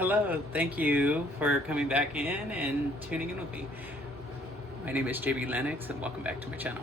Hello, thank you for coming back in and tuning in with me. My name is LENNUX and welcome back to my channel.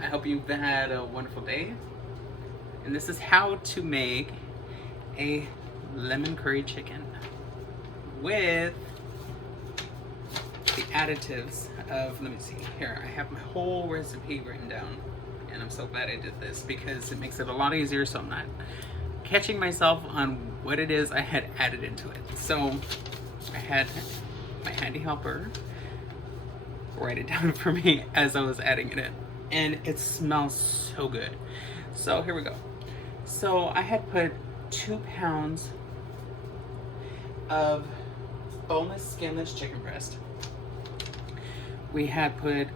I hope you've had a wonderful day. And this is how to make a lemon curry chicken with the additives of, let me see, here, I have my whole recipe written down. And I'm so glad I did this because it makes it a lot easier so I'm not catching myself on what it is I had added into it. So I had my handy helper write it down for me as I was adding it in. And it smells so good. So here we go. So I had put 2 pounds of boneless, skinless chicken breast. We had put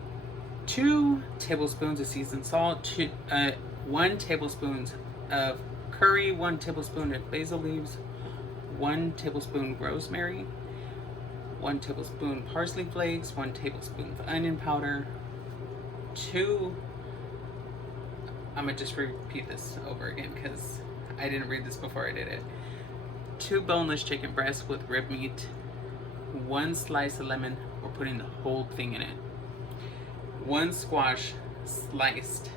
2 tablespoons of seasoned salt, 1 tablespoon of curry, 1 tablespoon of basil leaves, 1 tablespoon rosemary, 1 tablespoon parsley flakes, 1 tablespoon of onion powder, 2, I'm gonna just repeat this over again because I didn't read this before I did it. 2 boneless chicken breasts with rib meat, 1 slice of lemon, we're putting the whole thing in it, 1 squash sliced,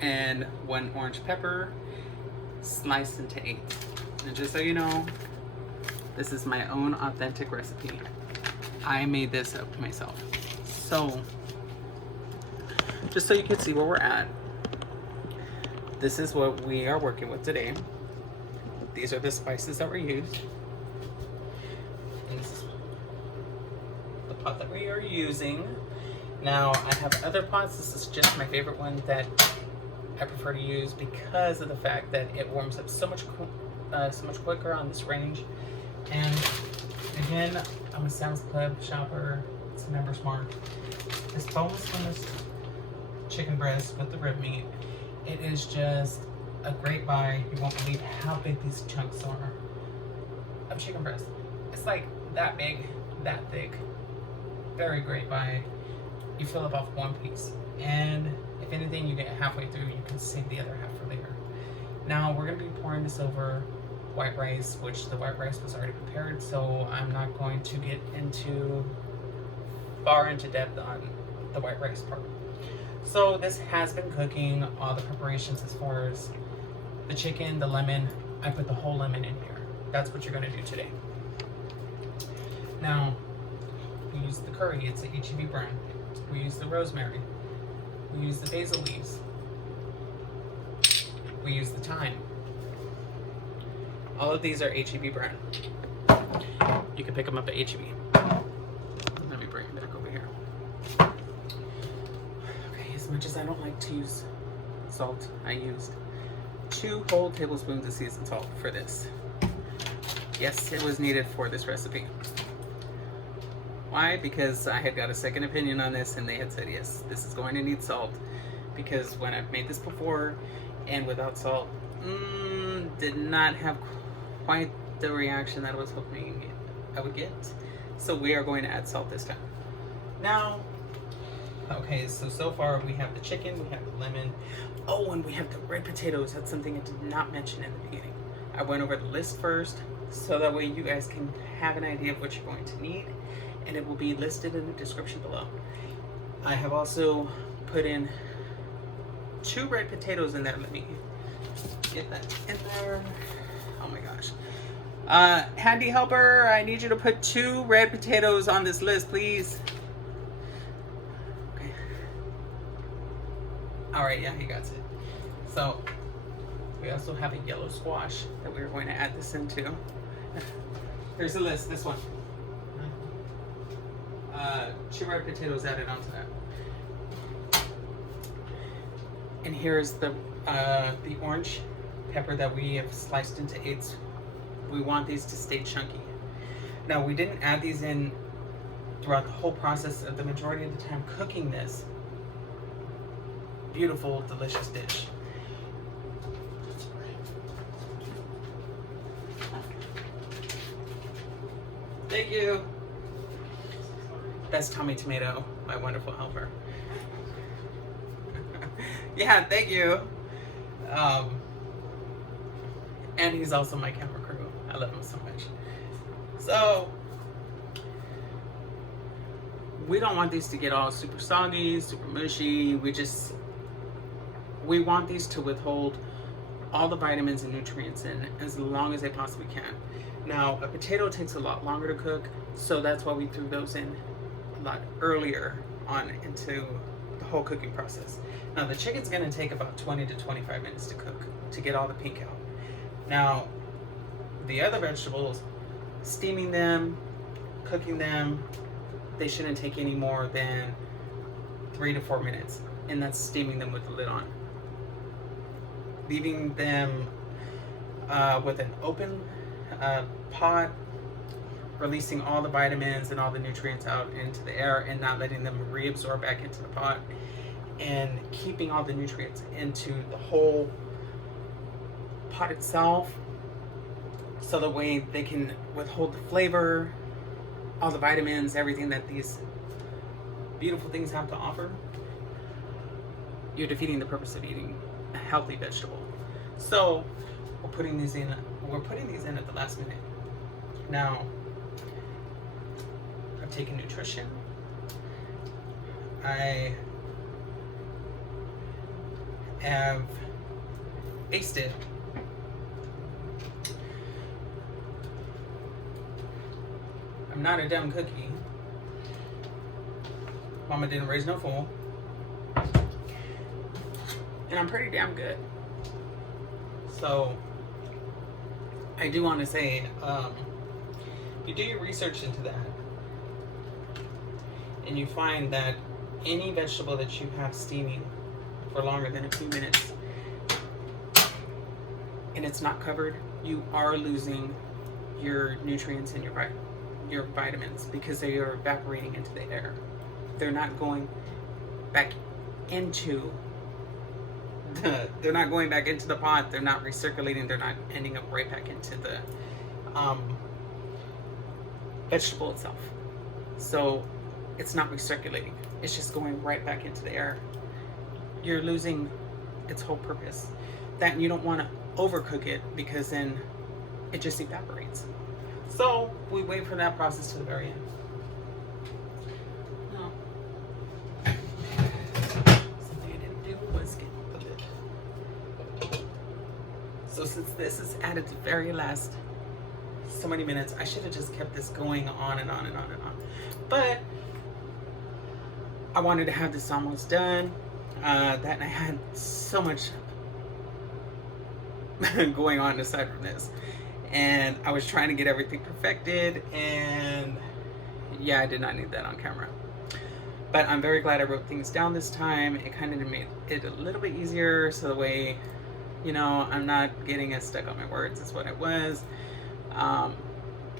and 1 orange pepper sliced into 8. And just so you know, this is my own authentic recipe. I made this up myself. So, just so you can see where we're at, this is what we are working with today. These are the spices that were used. And this is the pot that we are using. Now, I have other pots. This is just my favorite one that I prefer to use because of the fact that it warms up so much quicker on this range. And again, I'm a Sam's Club shopper. It's a member's mark. This boneless chicken breast with the rib meat, it is just a great buy. You won't believe how big these chunks are of chicken breast. It's like that big, that thick. Very great buy. You fill up off 1 piece, and if anything, you get halfway through, you can save the other half for later. Now we're going to be pouring this over white rice, which the white rice was already prepared, so I'm not going to get far into depth on the white rice part. So this has been cooking, all the preparations as far as the chicken, the lemon. I put the whole lemon in here. That's what you're going to do today. Now, we use the curry, it's a HEB brand. We use the rosemary. We use the basil leaves. We use the thyme. All of these are HEB brand. You can pick them up at HEB. Let me bring it back over here. Okay, as much as I don't like to use salt, I used 2 whole tablespoons of seasoned salt for this. Yes, it was needed for this recipe. Why? Because I had got a second opinion on this and they had said, yes, this is going to need salt. Because when I've made this before and without salt, did not have quite the reaction that I was hoping I would get. So we are going to add salt this time. Now, okay, so far we have the chicken, we have the lemon. Oh, and we have the red potatoes. That's something I did not mention in the beginning. I went over the list first, so that way you guys can have an idea of what you're going to need. And it will be listed in the description below. I have also put in 2 red potatoes in there. Let me get that in there. Oh my gosh. Handy helper, I need you to put 2 red potatoes on this list, please. Okay. Alright, yeah, he got it. So, we also have a yellow squash that we're going to add this into. Here's the list, this one. 2 red potatoes added onto that. And here's the orange pepper that we have sliced into 8s. We want these to stay chunky. Now, we didn't add these in throughout the whole process of the majority of the time cooking this beautiful, delicious dish. Thank you. That's Tommy Tomato, my wonderful helper. Yeah, thank you. And he's also my camera crew. I love them so much. So we don't want these to get all super soggy, super mushy. We want these to withhold all the vitamins and nutrients in as long as they possibly can. Now, a potato takes a lot longer to cook, so that's why we threw those in a lot earlier on into the whole cooking process. Now, the chicken's gonna take about 20 to 25 minutes to cook to get all the pink out. Now, the other vegetables, steaming them, cooking them, they shouldn't take any more than 3 to 4 minutes, and that's steaming them with the lid on. Leaving them with an open pot, releasing all the vitamins and all the nutrients out into the air and not letting them reabsorb back into the pot, and keeping all the nutrients into the whole pot itself, so the way they can withhold the flavor, all the vitamins, everything that these beautiful things have to offer. You're defeating the purpose of eating a healthy vegetable. So we're putting these in at the last minute. Now, I've taken nutrition. I have aced it. I'm not a dumb cookie. Mama didn't raise no fool. And I'm pretty damn good. So, I do want to say, you do your research into that, and you find that any vegetable that you have steaming for longer than a few minutes, and it's not covered, you are losing your nutrients and your vitamins, because they are evaporating into the air. They're not going back into they're not going back into the pot. They're not recirculating. They're not ending up right back into the vegetable itself. So it's not recirculating. It's just going right back into the air. You're losing its whole purpose. That, and you don't want to overcook it, because then it just evaporates. So we wait for that process to the very end. Something I didn't do was get the lid. So since this is at its very last so many minutes, I should have just kept this going on and on and on and on. But I wanted to have this almost done. That, and I had so much going on aside from this. And I was trying to get everything perfected, and yeah, I did not need that on camera. But I'm very glad I wrote things down this time. It kind of made it a little bit easier, so the way, you know, I'm not getting as stuck on my words as what I was.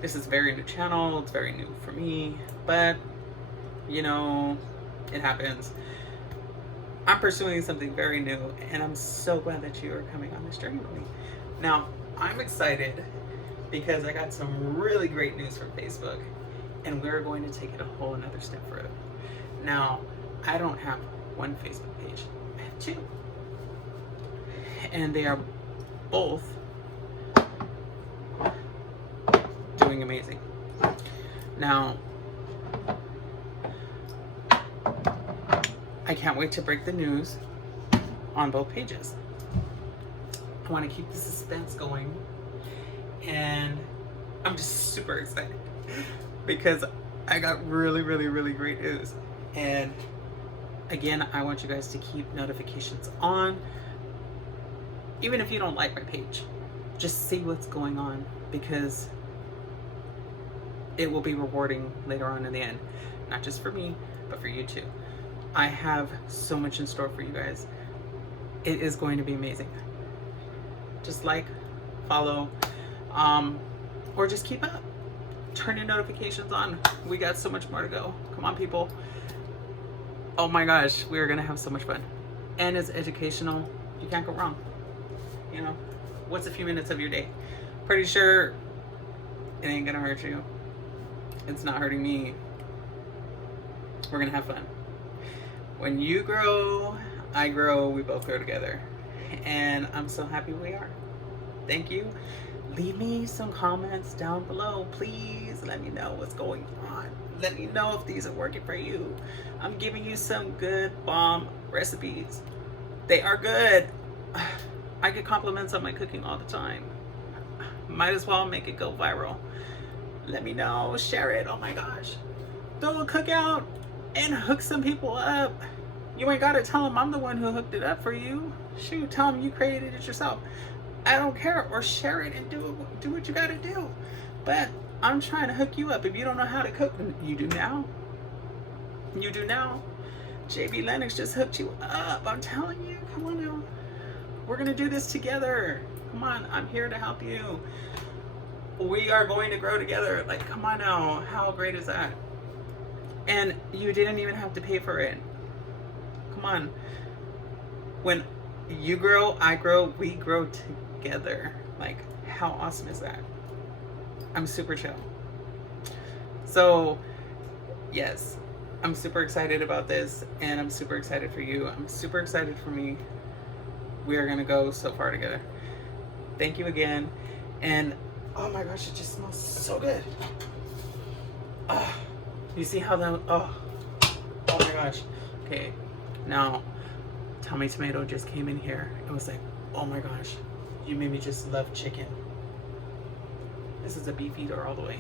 This is a very new channel. It's very new for me, but you know, it happens. I'm pursuing something very new, and I'm so glad that you are coming on this journey with me. Now, I'm excited because I got some really great news from Facebook, and we're going to take it a whole another step further. Now, I don't have one Facebook page. I have two. And they are both doing amazing. Now, I can't wait to break the news on both pages. I want to keep the suspense going, and I'm just super excited because I got really great news. And again, I want you guys to keep notifications on. Even if you don't like my page, just see what's going on, because it will be rewarding later on in the end. Not just for me, but for you too. I have so much in store for you guys. It is going to be amazing. Just like, follow, or just keep up. Turn your notifications on. We got so much more to go. Come on, people. Oh my gosh, we're gonna have so much fun. And it's educational. You can't go wrong. You know, what's a few minutes of your day? Pretty sure it ain't gonna hurt you. It's not hurting me. We're gonna have fun. When you grow, I grow, we both grow together. And I'm so happy we are. Thank you. leave me some comments down below. Please let me know what's going on. Let me know if these are working for you. I'm giving you some good bomb recipes. They are good. I get compliments on my cooking all the time. Might as well make it go viral. Let me know, share it. Oh my gosh. Throw a cookout and hook some people up. You ain't gotta tell them I'm the one who hooked it up for you. Shoot, tell them you created it yourself. I don't care. Or share it and do what you gotta do. But I'm trying to hook you up. If you don't know how to cook, you do now. You do now. JB LENNUX just hooked you up. I'm telling you. Come on now. We're gonna do this together. Come on, I'm here to help you. We are going to grow together. Like, come on now. How great is that? And you didn't even have to pay for it. Come on. When you grow, I grow, we grow together. Like, how awesome is that? I'm super chill. So, yes, I'm super excited about this, and I'm super excited for you. I'm super excited for me. We are gonna go so far together. Thank you again. And oh my gosh, it just smells so good. You see how that, oh my gosh. Okay, now Tommy Tomato just came in here. It was like, oh my gosh, you made me just love chicken. This is a beef eater all the way.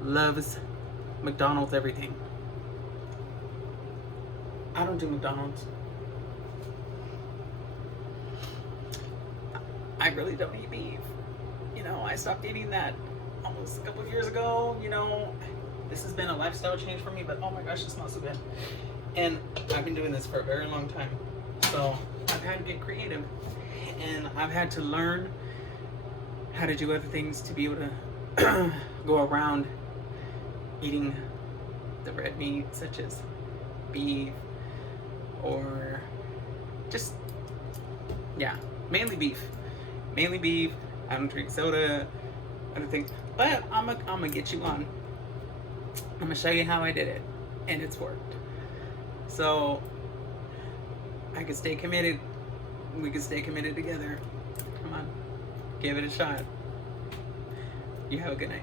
Loves McDonald's everything. I don't do McDonald's. I really don't eat beef. You know, I stopped eating that almost a couple of years ago. You know, this has been a lifestyle change for me, but oh my gosh, it smells so good. And I've been doing this for a very long time. So I've had to get creative, and I've had to learn how to do other things to be able to go around eating the red meat, such as beef, or just, yeah, mainly beef. Mainly beef. I don't drink soda, other things. But I'm gonna get you on. I'm gonna show you how I did it, and it's worked. So I can stay committed. We can stay committed together. Come on, give it a shot. You have a good night.